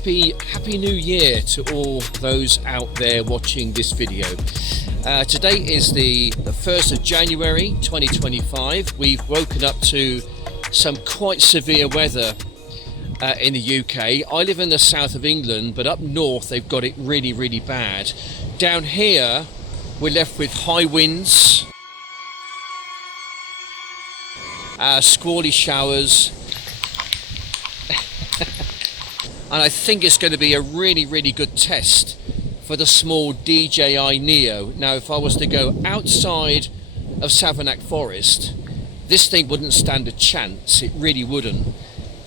happy New Year to all those out there watching this video. Today is the 1st of January 2025. We've woken up to some quite severe weather in the UK. I live in the south of England, but up north they've got it really bad. Down here we're left with high winds, squally showers, and I think it's going to be a really good test for the small DJI NEO. Now, if I was to go outside of Savernake Forest, this thing wouldn't stand a chance. It really wouldn't.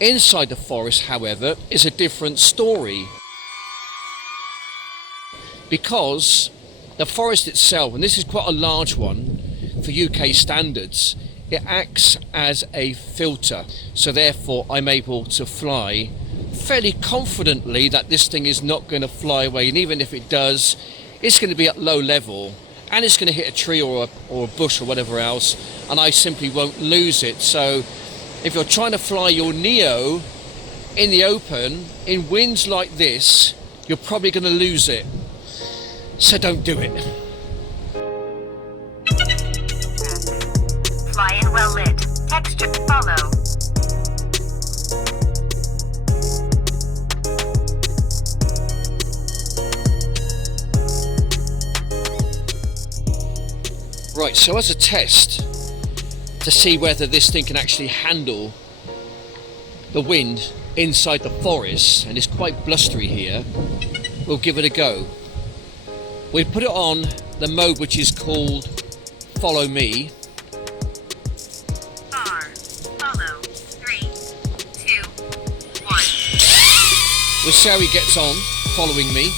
Inside the forest, however, is a different story, because the forest itself, and this is quite a large one for UK standards, it acts as a filter. So therefore I'm able to fly fairly confidently that this thing is not going to fly away, and even if it does, it's going to be at low level and it's going to hit a tree or a bush or whatever else, and I simply won't lose it. So if you're trying to fly your NEO in the open in winds like this, you're probably going to lose it, so don't do it. Fly in well lit. Texture follow. Right, so as a test to see whether this thing can actually handle the wind inside the forest, and it's quite blustery here, we'll give it a go. We'll put it on the mode which is called Follow Me. Follow. 3, 2, 1. We'll see how he gets on following me.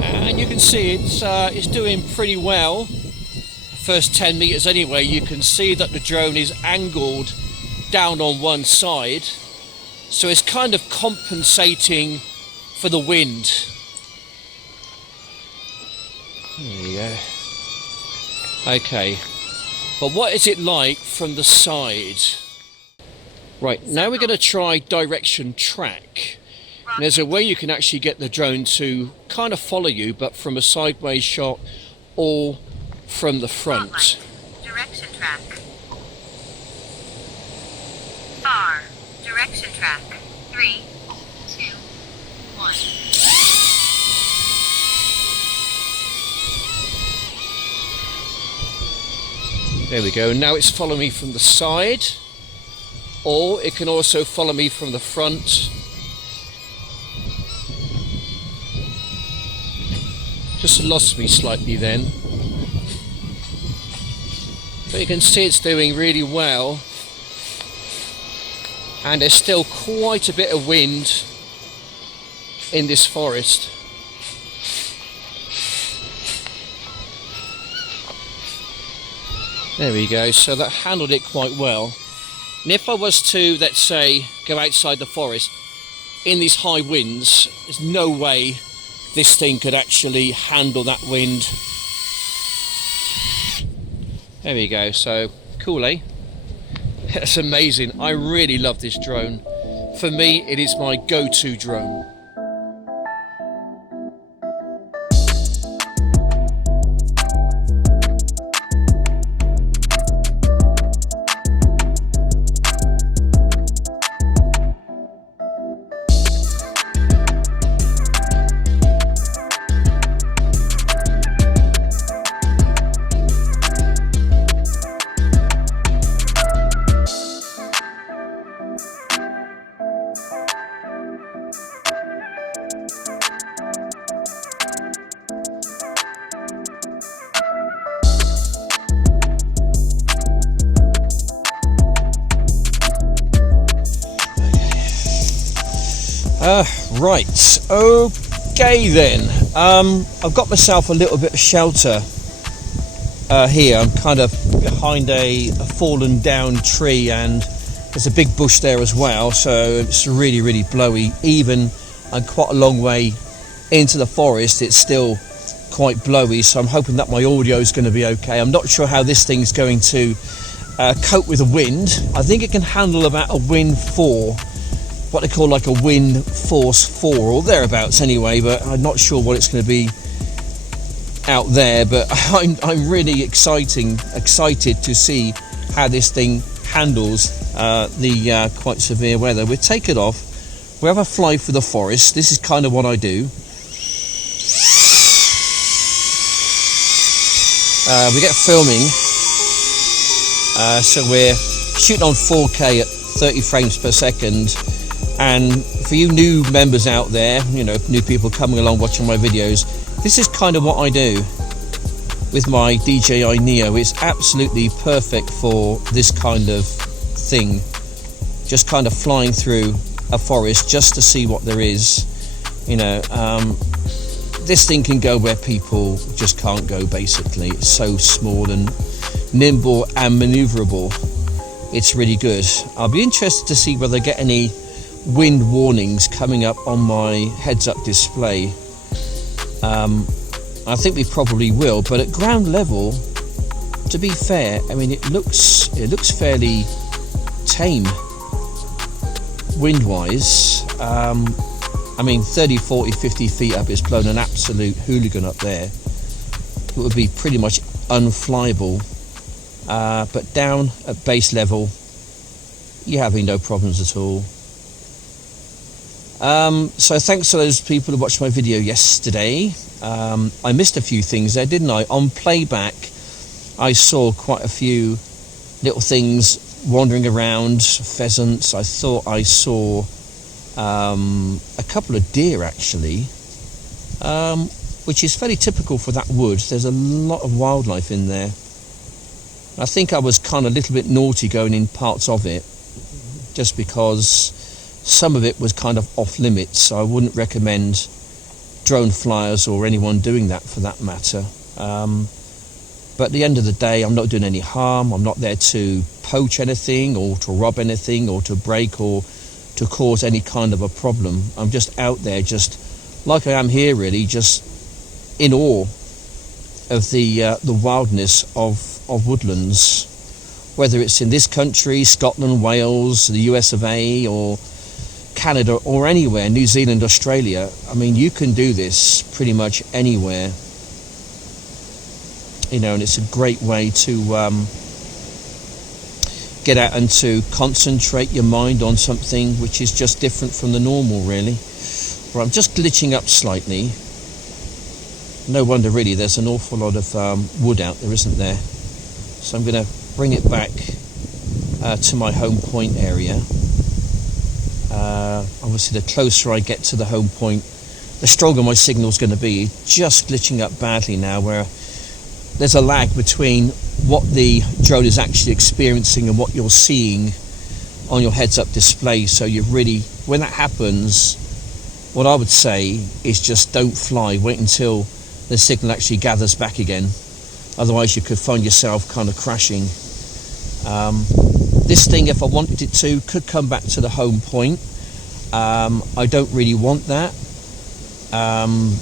And you can see it's doing pretty well. First 10 meters anyway, you can see that the drone is angled down on one side, so it's kind of compensating for the wind. There you go. Okay, but what is it like from the side? Right, now we're going to try direction track. And there's a way you can actually get the drone to kind of follow you, but from a sideways shot or from the front. Direction track. Far. Direction track. 3, 2, 1. There we go. Now it's following me from the side, or it can also follow me from the front. Just lost me slightly then. But you can see it's doing really well, and there's still quite a bit of wind in this forest. There we go, so that handled it quite well. And if I was to, let's say, go outside the forest in these high winds, there's no way this thing could actually handle that wind. There we go, so cool, eh? That's amazing. I really love this drone. For me, it is my go-to drone. Right, okay then. I've got myself a little bit of shelter here. I'm kind of behind a fallen down tree, and there's a big bush there as well, so it's really blowy. Even I'm quite a long way into the forest, it's still quite blowy, so I'm hoping that my audio is going to be okay. I'm not sure how this thing's going to cope with the wind. I think it can handle about a wind 4, what they call like a wind force 4 or thereabouts anyway, but I'm not sure what it's going to be out there. But I'm really excited to see how this thing handles the quite severe weather. We'll take it off, we'll have a fly through the forest. This is kind of what I do. We get filming, so we're shooting on 4K at 30 frames per second, and for you new members out there, you know, new people coming along watching my videos, this is kind of what I do with my DJI NEO. It's absolutely perfect for this kind of thing, just kind of flying through a forest just to see what there is, you know. This thing can go where people just can't go, basically. It's so small and nimble and maneuverable. It's really good. I'll be interested to see whether I get any wind warnings coming up on my heads-up display. I think we probably will, but at ground level, to be fair, I mean, it looks fairly tame wind-wise. I mean, 30, 40, 50 feet up, it's blown an absolute hooligan up there. It would be pretty much unflyable. But down at base level, you're having no problems at all. So thanks to those people who watched my video yesterday. I missed a few things there, didn't I? On playback, I saw quite a few little things wandering around, pheasants. I thought I saw a couple of deer actually, which is fairly typical for that wood. There's a lot of wildlife in there. I think I was kind of a little bit naughty going in parts of it, just because some of it was kind of off limits, so I wouldn't recommend drone flyers or anyone doing that for that matter. But at the end of the day, I'm not doing any harm. I'm not there to poach anything or to rob anything or to break or to cause any kind of a problem. I'm just out there, just like I am here, really, just in awe of the wildness of woodlands, whether it's in this country, Scotland, Wales, the US of A, or Canada, or anywhere, New Zealand, Australia. I mean, you can do this pretty much anywhere, you know, and it's a great way to get out and to concentrate your mind on something which is just different from the normal, really. Right, I'm just glitching up slightly. No wonder, really, there's an awful lot of wood out there, isn't there? So I'm going to bring it back to my home point area. Obviously, the closer I get to the home point, the stronger my signal's going to be. Just glitching up badly now, where there's a lag between what the drone is actually experiencing and what you're seeing on your heads-up display. So you really, when that happens, what I would say is just don't fly. Wait until the signal actually gathers back again. Otherwise, you could find yourself kind of crashing. This thing, if I wanted it to, could come back to the home point. I don't really want that,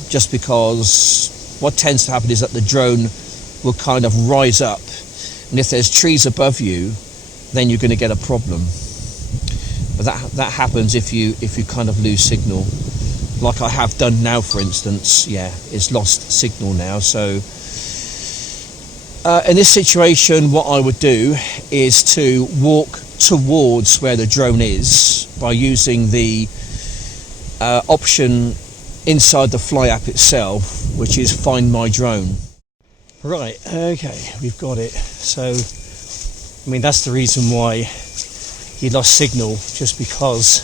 just because what tends to happen is that the drone will kind of rise up, and if there's trees above you, then you're going to get a problem. But that happens if you kind of lose signal, like I have done now, for instance. Yeah, it's lost signal now. So in this situation, what I would do is to walk towards where the drone is by using the option inside the Fly app itself, which is Find My Drone. Right, okay, we've got it. So, I mean, that's the reason why you lost signal, just because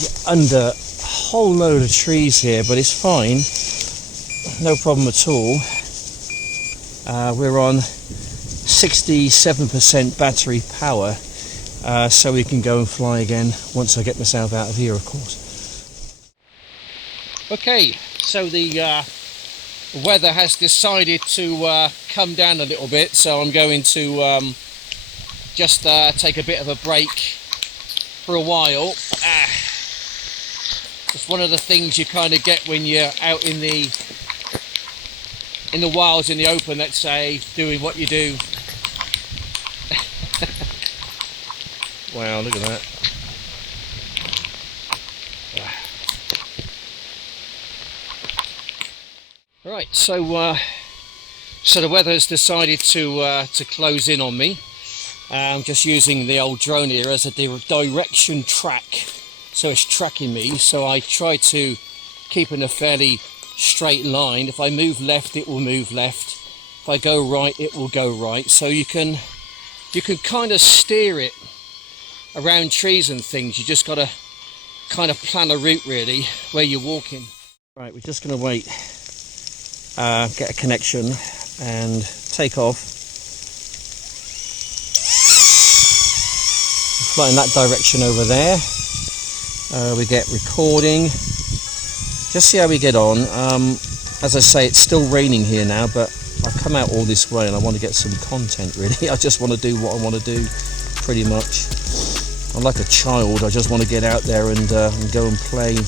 you're under a whole load of trees here, but it's fine, no problem at all. We're on 67% battery power, so we can go and fly again once I get myself out of here, of course. Okay, so the weather has decided to come down a little bit, so I'm going to just take a bit of a break for a while. It's one of the things you kind of get when you're out in the in the wilds, in the open, let's say, doing what you do. Wow, look at that. Right, so the weather's decided to close in on me. I'm just using the old drone here as a direction track, so it's tracking me. So I try to keep in a fairly straight line. If I move left, it will move left. If I go right, it will go right. So you can kind of steer it around trees and things. You just got to kind of plan a route really where you're walking. Right, we're just going to wait, get a connection and take off. Fly in that direction over there. We get recording. Just see how we get on. As I say, it's still raining here now, but I've come out all this way and I want to get some content really. I just want to do what I want to do pretty much. I'm like a child. I just want to get out there and go and play.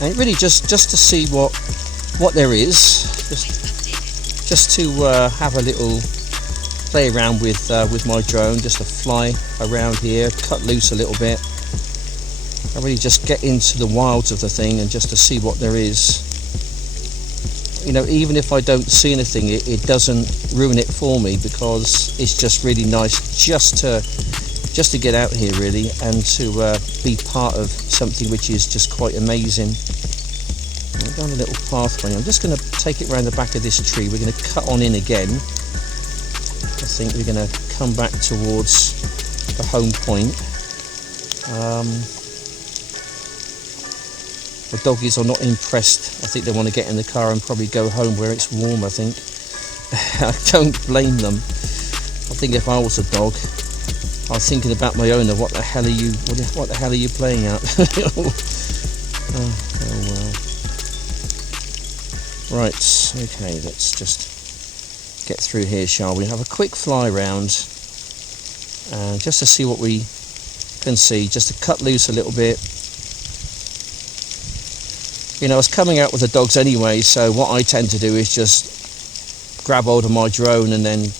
And really just to see what there is. Just to have a little play around with my drone, just to fly around here, cut loose a little bit. I really just get into the wilds of the thing and just to see what there is. You know, even if I don't see anything, it doesn't ruin it for me, because it's just really nice just to get out here really and to be part of something which is just quite amazing. I've done a little pathway. I'm just going to take it around the back of this tree. We're going to cut on in again. I think we're going to come back towards the home point. The doggies are not impressed. I think they want to get in the car and probably go home where it's warm, I think. I don't blame them. I think if I was a dog, I was thinking about my owner. What the hell are you playing at? Oh well. Right, okay, let's just get through here, shall we? Have a quick fly round just to see what we can see, just to cut loose a little bit. You know, I was coming out with the dogs anyway, so what I tend to do is just grab hold of my drone and then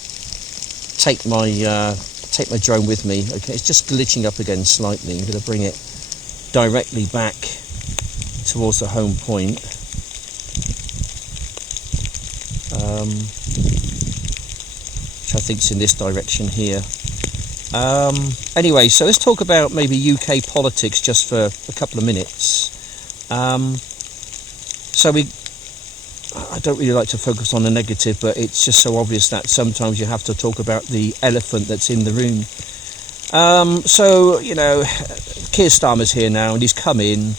take my drone with me. Okay, it's just glitching up again slightly. I'm going to bring it directly back towards the home point. Which I think is in this direction here. Anyway, so let's talk about maybe UK politics just for a couple of minutes. So I don't really like to focus on the negative, but it's just so obvious that sometimes you have to talk about the elephant that's in the room. So, you know, Keir Starmer's here now and he's come in,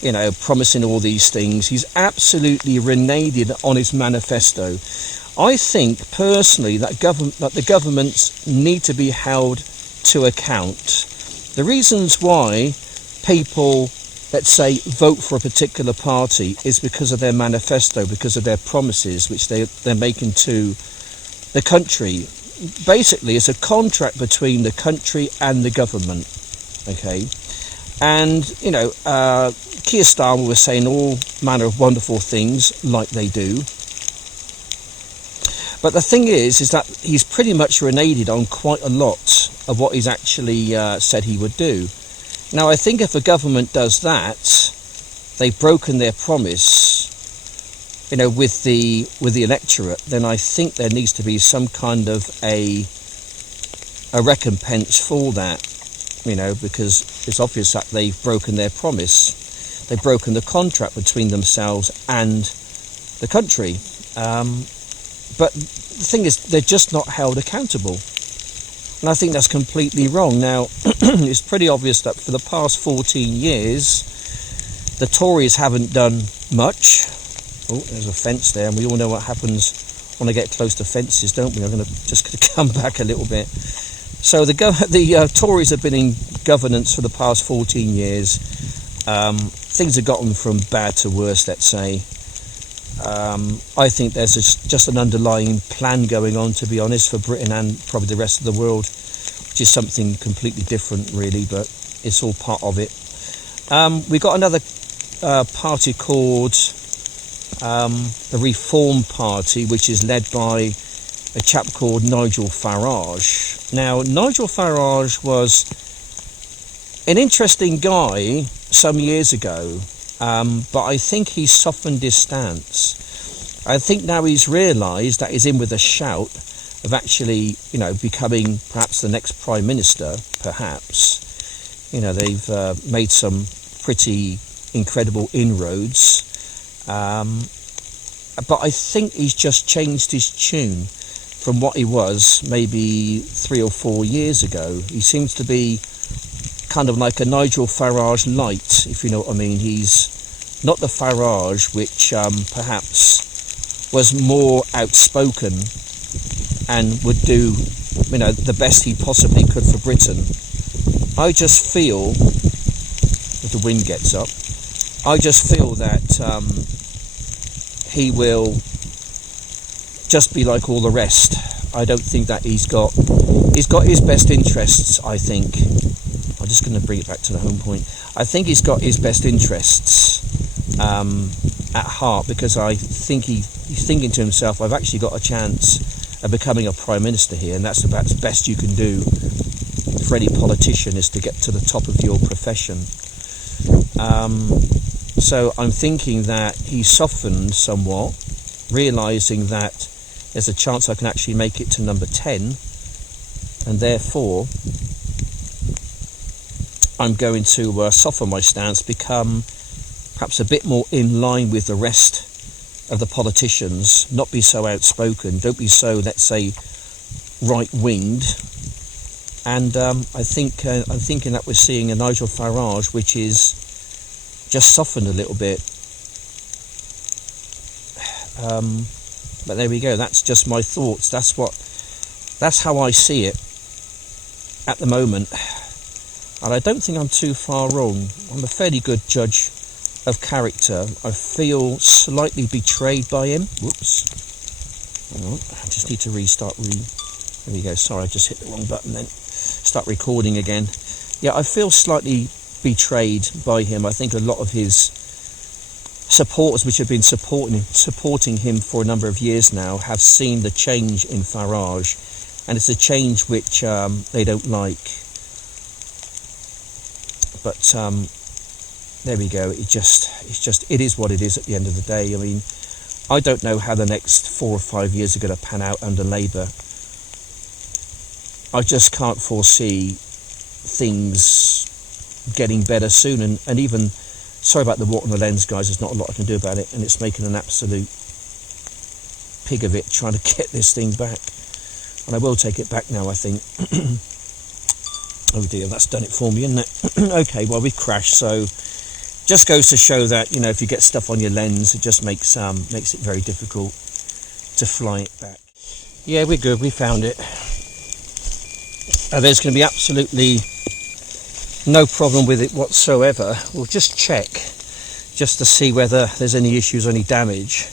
you know, promising all these things. He's absolutely reneged on his manifesto. I think personally that the governments need to be held to account. The reasons why people, let's say, vote for a particular party is because of their manifesto, because of their promises which they're making to the country. Basically, it's a contract between the country and the government. Okay, and you know, Keir Starmer was saying all manner of wonderful things like they do. But the thing is that he's pretty much reneged on quite a lot of what he's actually said he would do. Now, I think if a government does that, they've broken their promise, you know, with the electorate. Then I think there needs to be some kind of a recompense for that, you know, because it's obvious that they've broken their promise. They've broken the contract between themselves and the country. But the thing is, they're just not held accountable. And I think that's completely wrong. Now, it's pretty obvious that for the past 14 years, the Tories haven't done much. Oh, there's a fence there, and we all know what happens when I get close to fences, don't we? I'm just going to come back a little bit. So the Tories have been in governance for the past 14 years. Things have gotten from bad to worse, let's say. I think there's just an underlying plan going on, to be honest, for Britain and probably the rest of the world, which is something completely different, really, but it's all part of it. We've got another party called the Reform Party, which is led by a chap called Nigel Farage. Now, Nigel Farage was an interesting guy some years ago, but I think he's softened his stance. I think now he's realised that he's in with a shout of actually, becoming perhaps the next Prime Minister, perhaps. They've made some pretty incredible inroads. But I think he's just changed his tune from what he was maybe 3 or 4 years ago. He seems to be kind of like a Nigel Farage light, if you know what I mean. He's not the Farage which perhaps was more outspoken and would do the best he possibly could for Britain. I just feel, if the wind gets up, I just feel that he will just be like all the rest. I don't think that he's got his best interests, I think. I'm just going to bring it back to the home point. I think he's got his best interests at heart, because I think he's thinking to himself, I've actually got a chance of becoming a Prime Minister here, and that's about as best you can do for any politician, is to get to the top of your profession. So I'm thinking that he's softened somewhat, realising that there's a chance I can actually make it to number 10, and therefore I'm going to soften my stance, become perhaps a bit more in line with the rest of the politicians, not be so outspoken, don't be so, let's say, right-winged. And I'm thinking that we're seeing a Nigel Farage which is just softened a little bit. But there we go, that's just my thoughts. That's how I see it at the moment. And I don't think I'm too far wrong. I'm a fairly good judge of character. I feel slightly betrayed by him. Whoops. Hang on, I just need to restart. There we go, sorry, I just hit the wrong button then. Start recording again. Yeah, I feel slightly betrayed by him. I think a lot of his supporters, which have been supporting him for a number of years now, have seen the change in Farage, and it's a change which they don't like. But there we go. It is what it is at the end of the day. I mean, I don't know how the next 4 or 5 years are going to pan out under Labour. I just can't foresee things getting better soon, and even, sorry about the water on the lens, guys, there's not a lot I can do about it, and it's making an absolute pig of it trying to get this thing back. And I will take it back now, I think. Oh dear, that's done it for me, isn't it? Okay, well, we've crashed, so just goes to show that, if you get stuff on your lens, it just makes it very difficult to fly it back. Yeah, we're good, we found it. There's going to be absolutely no problem with it whatsoever. We'll just check just to see whether there's any issues or any damage.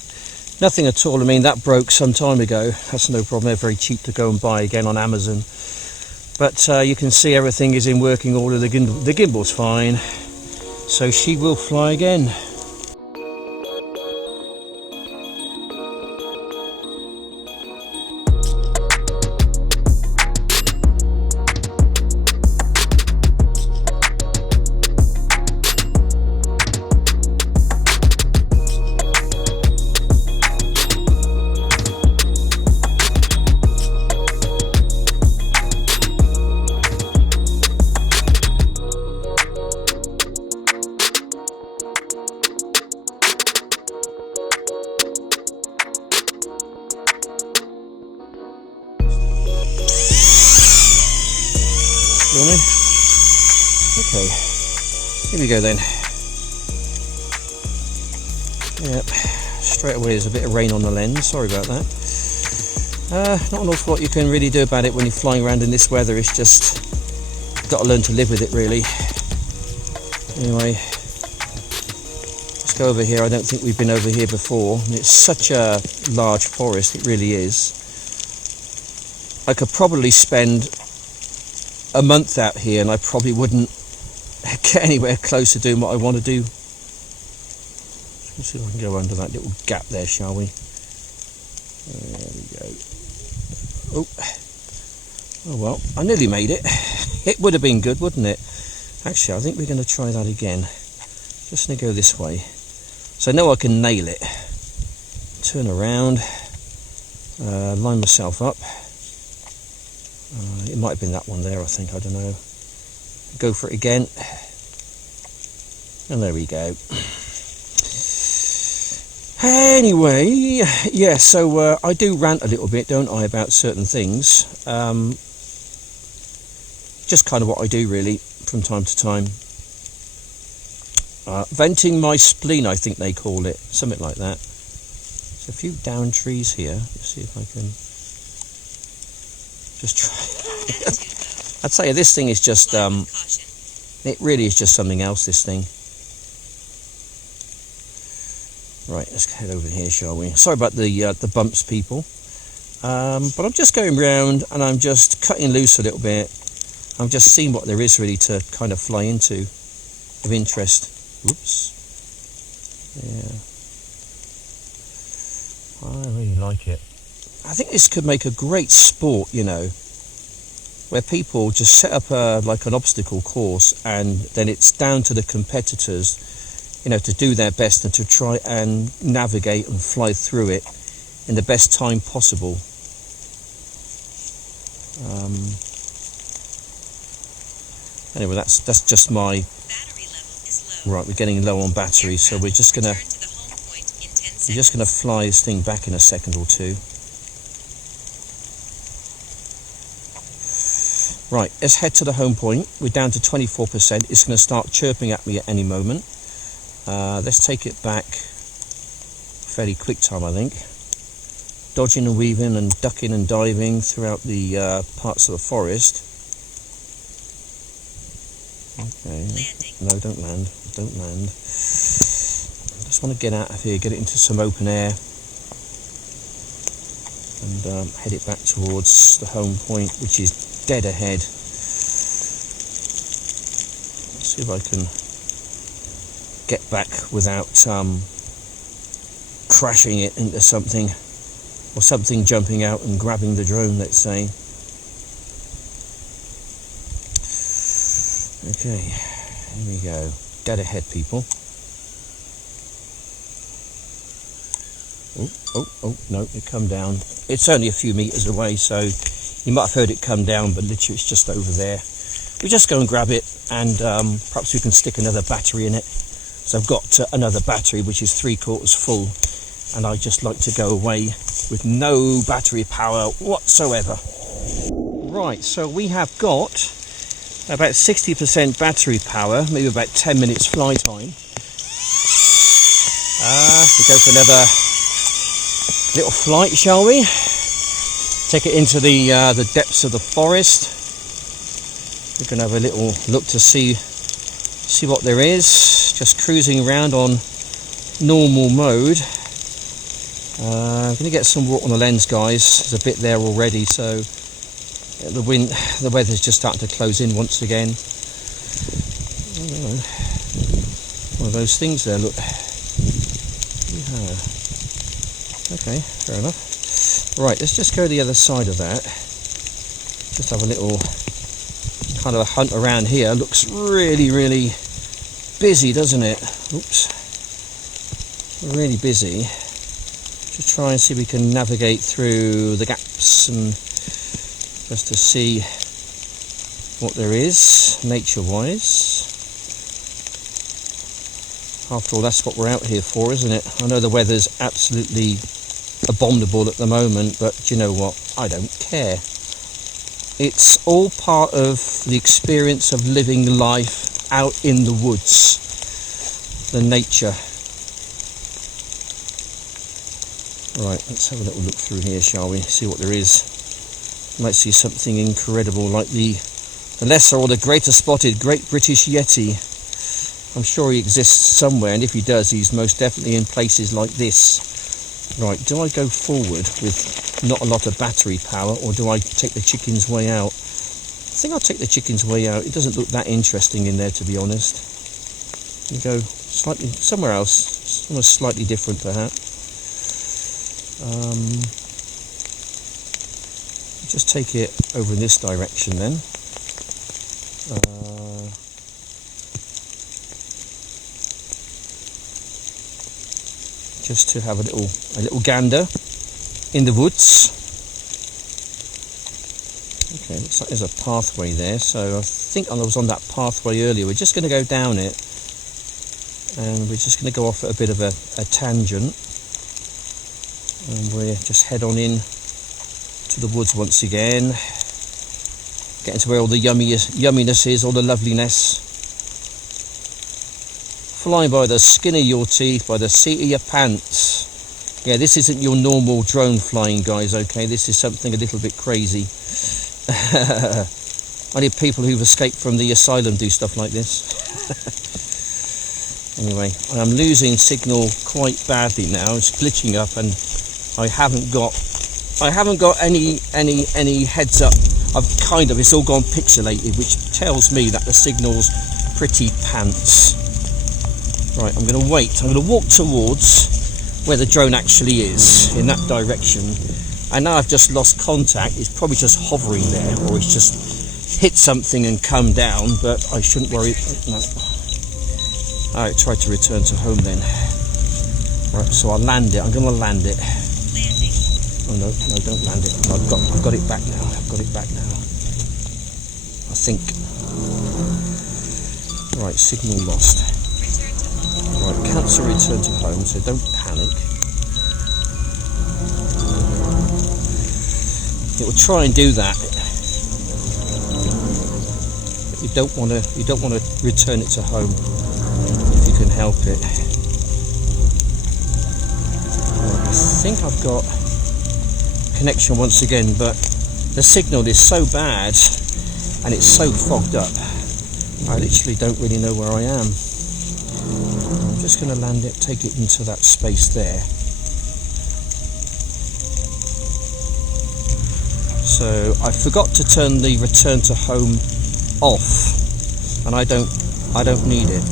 Nothing at all. I mean, that broke some time ago. That's no problem. They're very cheap to go and buy again on Amazon. But you can see everything is in working order. The gimbal's fine, so she will fly again. Okay, here we go then. Yep, straight away there's a bit of rain on the lens, sorry about that. Not an awful lot you can really do about it when you're flying around in this weather. It's just, got to learn to live with it really. Anyway, let's go over here. I don't think we've been over here before, and it's such a large forest, it really is. I could probably spend a month out here and I probably wouldn't get anywhere close to doing what I want to do. Let's see if I can go under that little gap there, shall we? There we go. Oh well, I nearly made it. It would have been good, wouldn't it? Actually, I think we're going to try that again. Just going to go this way. So I know I can nail it. Turn around. Line myself up. It might have been that one there, I think. I don't know. Go for it again. And there we go. Anyway, yeah, so I do rant a little bit, don't I, about certain things. Just kind of what I do, really, from time to time. Venting my spleen, I think they call it. Something like that. There's a few down trees here. Let's see if I can just try. I'd say this thing is just, it really is just something else, this thing. Right, let's head over here, shall we? Sorry about the bumps, people. But I'm just going round and I'm just cutting loose a little bit. I'm just seeing what there is really to kind of fly into of interest. Whoops. Yeah. I really like it. I think this could make a great sport, you know, where people just set up like an obstacle course, and then it's down to the competitors, you know, to do their best and to try and navigate and fly through it in the best time possible. Anyway, that's just my... Battery level is low. Right, we're getting low on battery, so we're just gonna fly this thing back in a second or two. Right, let's head to the home point. We're down to 24%. It's going to start chirping at me at any moment. Let's take it back fairly quick time, I think. Dodging and weaving and ducking and diving throughout the parts of the forest. Okay. Landing. No, don't land. Don't land. I just want to get out of here, get it into some open air, and head it back towards the home point, which is dead ahead. Let's see if I can get back without crashing it into something, or something jumping out and grabbing the drone, let's say. Okay, here we go. Dead ahead, people. Oh, no, it come down. It's only a few meters away, so you might have heard it come down, but literally it's just over there. We just go and grab it, and perhaps we can stick another battery in it. So I've got another battery which is 3/4 full, and I just like to go away with no battery power whatsoever. Right, so we have got about 60% battery power, maybe about 10 minutes fly time. We go for another little flight, shall we? Take it into the depths of the forest. We're going to have a little look to see what there is. Just cruising around on normal mode. I'm going to get some water on the lens, guys. There's a bit there already, so the weather's just starting to close in once again. One of those things there, look. Yeah. Okay, fair enough. Right, let's just go to the other side of that. Just have a little kind of a hunt around here. Looks really, really busy, doesn't it? Oops. Really busy. Just try and see if we can navigate through the gaps and just to see what there is, nature-wise. After all, that's what we're out here for, isn't it? I know the weather's absolutely abominable at the moment, but do you know what? I don't care. It's all part of the experience of living life out in the woods, the nature. Right, let's have a little look through here, shall we? See what there is. Might see something incredible, like the lesser or the greater spotted Great British Yeti. I'm sure he exists somewhere, and if he does, he's most definitely in places like this. Right, do I go forward with not a lot of battery power, or do I take the chicken's way out? I think I'll take the chicken's way out. It doesn't look that interesting in there, to be honest. You go slightly somewhere else, almost slightly different perhaps. Just take it over in this direction then. Just to have a little gander in the woods. Okay, looks like there's a pathway there, so I think I was on that pathway earlier. We're just going to go down it, and we're just going to go off at a bit of a tangent, and we'll just head on in to the woods once again, getting to where all the yumminess is, all the loveliness. Flying by the skin of your teeth, by the seat of your pants. Yeah, this isn't your normal drone flying, guys, okay? This is something a little bit crazy. Only people who've escaped from the asylum do stuff like this. Anyway, I'm losing signal quite badly now. It's glitching up, and I haven't got any heads up. It's all gone pixelated, which tells me that the signal's pretty pants. Right, I'm going to wait. I'm going to walk towards where the drone actually is, in that direction. And now I've just lost contact. It's probably just hovering there, or it's just hit something and come down, but I shouldn't worry. No. Alright, try to return to home then. Right, so I'll land it. I'm going to land it. Oh no, don't land it. I've got it back now. I've got it back now. I think. Right, signal lost. Right, cancel return to home, so don't panic. It will try and do that. But you don't want to return it to home if you can help it. Right, I think I've got connection once again, but the signal is so bad and it's so fogged up. I literally don't really know where I am. I'm just going to land it, take it into that space there. So I forgot to turn the return to home off, and I don't need it.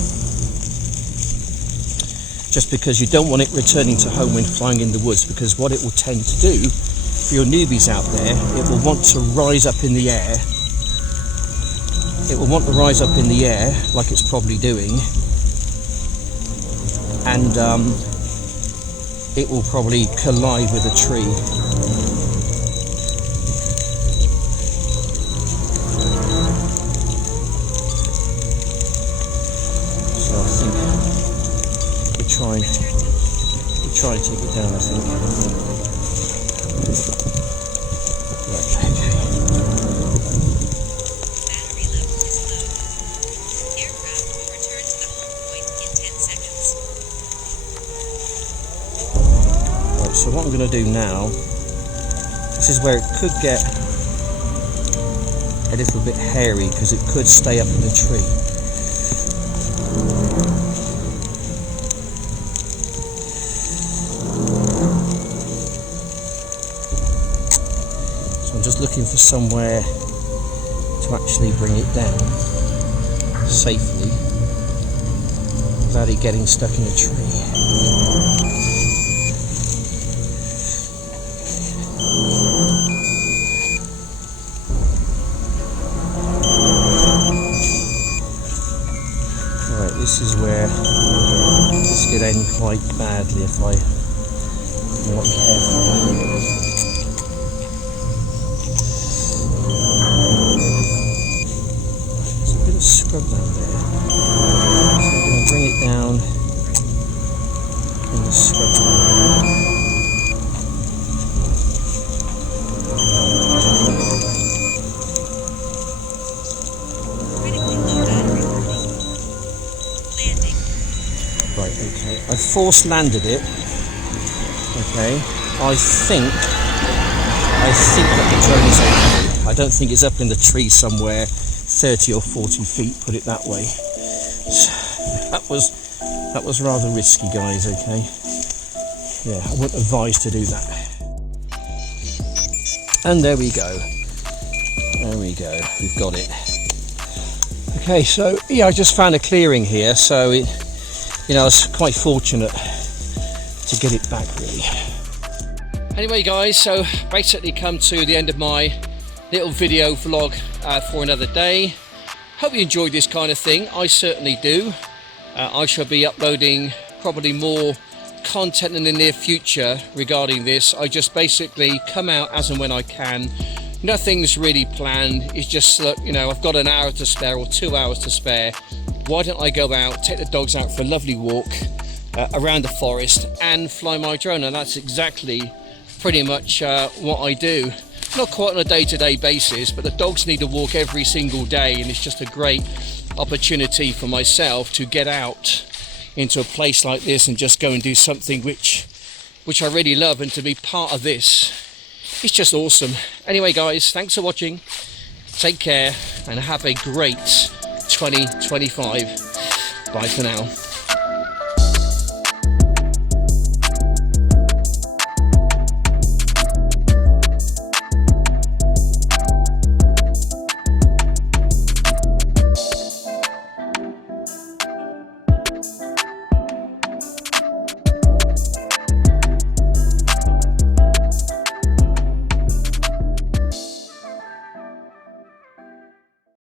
Just because you don't want it returning to home when flying in the woods, because what it will tend to do for your newbies out there, it will want to rise up in the air. It will want to rise up in the air like it's probably doing. And it will probably collide with a tree. So I think we'll try and take it down, I think. Right, okay. Battery level is low. Aircraft will return to the home point in 10 seconds. Right, so what I'm going to do now, this is where it could get a little bit hairy because it could stay up in the tree. So I'm just looking for somewhere to actually bring it down safely without it getting stuck in a tree. This is where this could end quite badly if I'm not careful. There's a bit of scrub down there, so I'm going to bring it down in the scrub down there. Right, okay. I force landed it. Okay. I think that the drone is okay. I don't think it's up in the tree somewhere 30 or 40 feet, put it that way. So that was rather risky, guys, okay? Yeah, I wouldn't advise to do that. And there we go. There we go. We've got it. Okay, so yeah, I just found a clearing here, so I was quite fortunate to get it back really. Anyway guys, so basically come to the end of my little video vlog for another day. Hope you enjoyed this kind of thing. I certainly do. I shall be uploading probably more content in the near future regarding this. I just basically come out as and when I can. Nothing's really planned. It's just, you know, I've got an hour to spare or 2 hours to spare. Why don't I go out, take the dogs out for a lovely walk around the forest and fly my drone? And that's exactly pretty much what I do. Not quite on a day-to-day basis, but the dogs need to walk every single day, and it's just a great opportunity for myself to get out into a place like this and just go and do something which I really love, and to be part of this, it's just awesome. Anyway guys, thanks for watching, take care and have a great 2025. Bye for now.